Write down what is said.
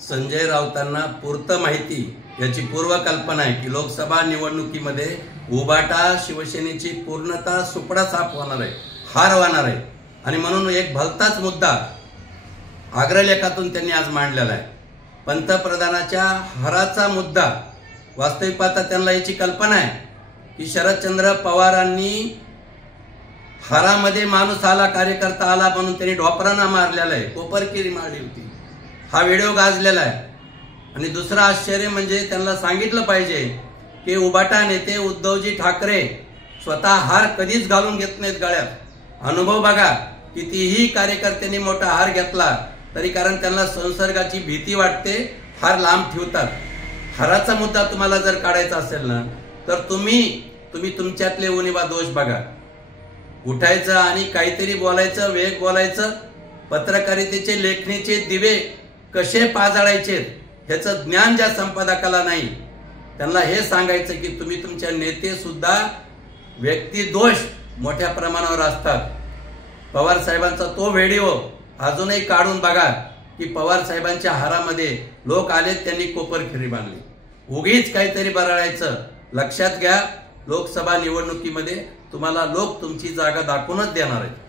संजय राऊतांना पुरतं माहिती याची पूर्वकल्पना आहे की लोकसभा निवडणुकीमध्ये उबाटा शिवसेनेची पूर्णतः सुपडा साफ होणार आहे, हार होणार आहे आणि म्हणून एक भलताच मुद्दा अग्रलेखातून त्यांनी आज मांडलेला आहे। पंतप्रधानाच्या हाराचा मुद्दा वास्तविक पाहता त्यांना याची कल्पना आहे की शरदचंद्र पवारांनी हारामध्ये माणूस आला, कार्यकर्ता आला म्हणून त्यांनी ढोपरांना मारलेला आहे, कोपरकिरी मारली होती। हा व्हिडिओ गाजलेला आहे। आणि दुसरं आश्चर्य म्हणजे त्यांना सांगितलं पाहिजे की उबाटा नेते उद्धवजी ठाकरे स्वतः हार कधीच घालून घेत नाहीत गळ्यात। अनुभव बघा, कितीही कार्यकर्त्यांनी मोठा हार घेतला तरी कारण त्यांना संसर्गाची भीती वाटते, हार लांब ठेवतात। हाराचा मुद्दा तुम्हाला जर काढायचा असेल ना तर तुम्ही तुमच्यातले उणिवा दोष बघा। उठायचं आणि काहीतरी बोलायचं, वेग बोलायचं, पत्रकारितेचे लेखणीचे दिवे कसे पाजाळायचे ह्याचं ज्ञान ज्या संपादकाला नाही त्यांना हे सांगायचं की तुम्ही तुमच्या नेते सुद्धा व्यक्ती दोष मोठ्या प्रमाणावर असतात। पवार साहेबांचा तो व्हिडिओ अजूनही काढून बघा की पवार साहेबांच्या हारामध्ये लोक आले, त्यांनी कोपरखिरी बांधली, उगीच काहीतरी बरळायचं। लक्षात घ्या, लोकसभा निवडणुकीमध्ये तुम्हाला लोक तुमची जागा दाखवूनच देणार आहेत।